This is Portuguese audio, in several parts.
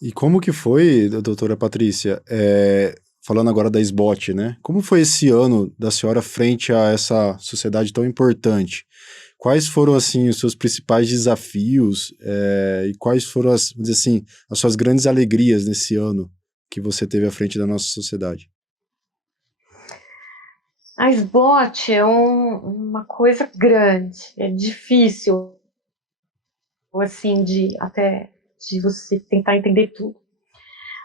E como que foi, doutora Patrícia, falando agora da SBOT, né? Como foi esse ano da senhora frente a essa sociedade tão importante? Quais foram, assim, os seus principais desafios, e quais foram, vamos dizer assim, as suas grandes alegrias nesse ano que você teve à frente da nossa sociedade? A SBOT é uma coisa grande, é difícil, assim, de você tentar entender tudo.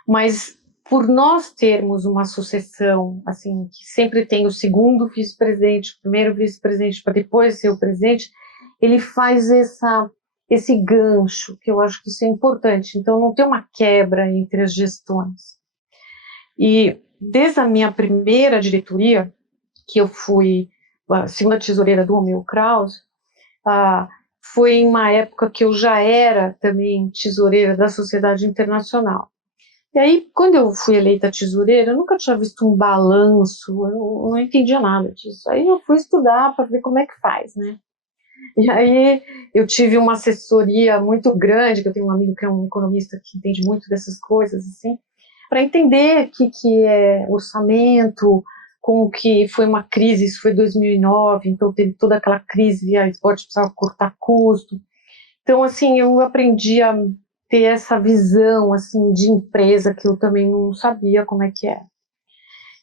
Mas por nós termos uma sucessão, assim, que sempre tem o segundo vice-presidente, o primeiro vice-presidente para depois ser o presidente, ele faz esse gancho, que eu acho que isso é importante. Então não tem uma quebra entre as gestões. E desde a minha primeira diretoria, que eu fui a segunda tesoureira do Romeu Krause, ah, foi em uma época que eu já era também tesoureira da Sociedade Internacional. E aí, quando eu fui eleita tesoureira, eu nunca tinha visto um balanço, eu não entendia nada disso. Aí eu fui estudar para ver como é que faz, né? E aí eu tive uma assessoria muito grande, que eu tenho um amigo que é um economista que entende muito dessas coisas, assim, para entender o que é orçamento, como que foi uma crise, isso foi 2009, então teve toda aquela crise, a esporte precisava cortar custo. Então, assim, eu aprendi a ter essa visão, assim, de empresa que eu também não sabia como é que é.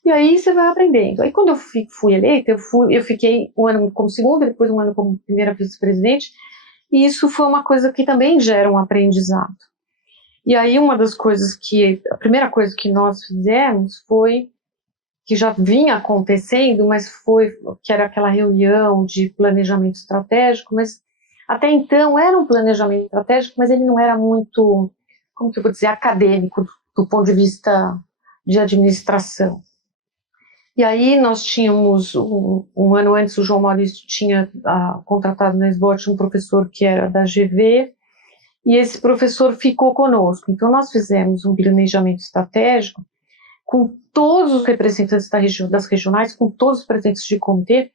E aí você vai aprendendo. Aí quando eu fui eleita, eu fiquei um ano como segunda, depois um ano como primeira vice-presidente, e isso foi uma coisa que também gera um aprendizado. E aí a primeira coisa que nós fizemos foi, que já vinha acontecendo, mas foi, que era aquela reunião de planejamento estratégico, mas até então era um planejamento estratégico, mas ele não era muito, como que eu vou dizer, acadêmico, do ponto de vista de administração. E aí nós tínhamos, um ano antes, o João Maurício tinha contratado na SBOT um professor que era da GV, e esse professor ficou conosco. Então nós fizemos um planejamento estratégico com todos os representantes das regionais, com todos os presidentes de comitê,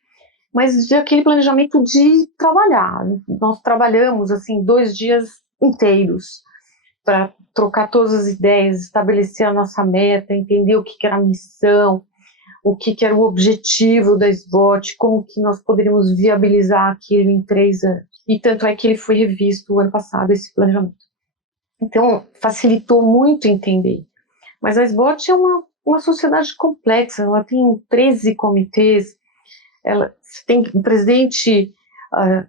mas de aquele planejamento de trabalhar. Nós trabalhamos assim 2 dias inteiros para trocar todas as ideias, estabelecer a nossa meta, entender o que era a missão, o que era o objetivo da SBOT, como que nós poderíamos viabilizar aquilo em 3 anos. E tanto é que ele foi revisto o ano passado, esse planejamento. Então, facilitou muito entender. Mas a SBOT é uma sociedade complexa, ela tem 13 comitês, o presidente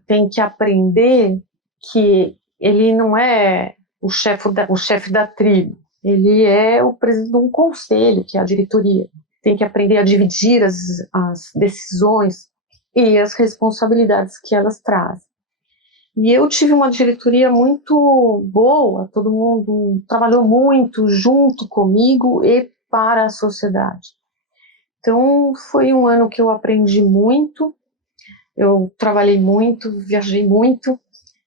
tem que aprender que ele não é o chefe da tribo, ele é o presidente de um conselho, que é a diretoria. Tem que aprender a dividir as decisões e as responsabilidades que elas trazem. E eu tive uma diretoria muito boa, todo mundo trabalhou muito junto comigo e para a sociedade. Então, foi um ano que eu aprendi muito, eu trabalhei muito, viajei muito,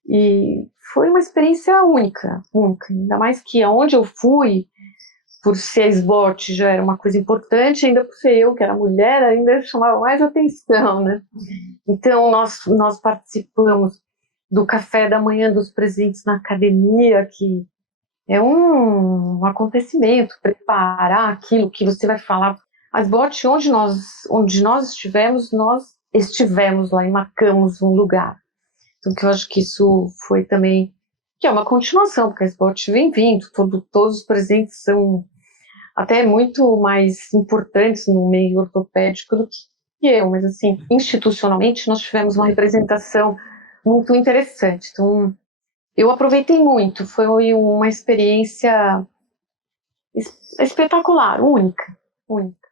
e foi uma experiência única, única. Ainda mais que aonde eu fui, por ser SBOT já era uma coisa importante, ainda por ser eu, que era mulher, ainda chamava mais atenção, né? Então, nós participamos do café da manhã dos presidentes na academia, que é um acontecimento, preparar aquilo que você vai falar. As botes, onde nós estivemos lá e marcamos um lugar. Então, que eu acho que isso foi também, que é uma continuação, porque as botes vem vindo, todos os presidentes são até muito mais importantes no meio ortopédico do que eu, mas assim, institucionalmente nós tivemos uma representação muito interessante. Então, eu aproveitei muito, foi uma experiência espetacular, única, única.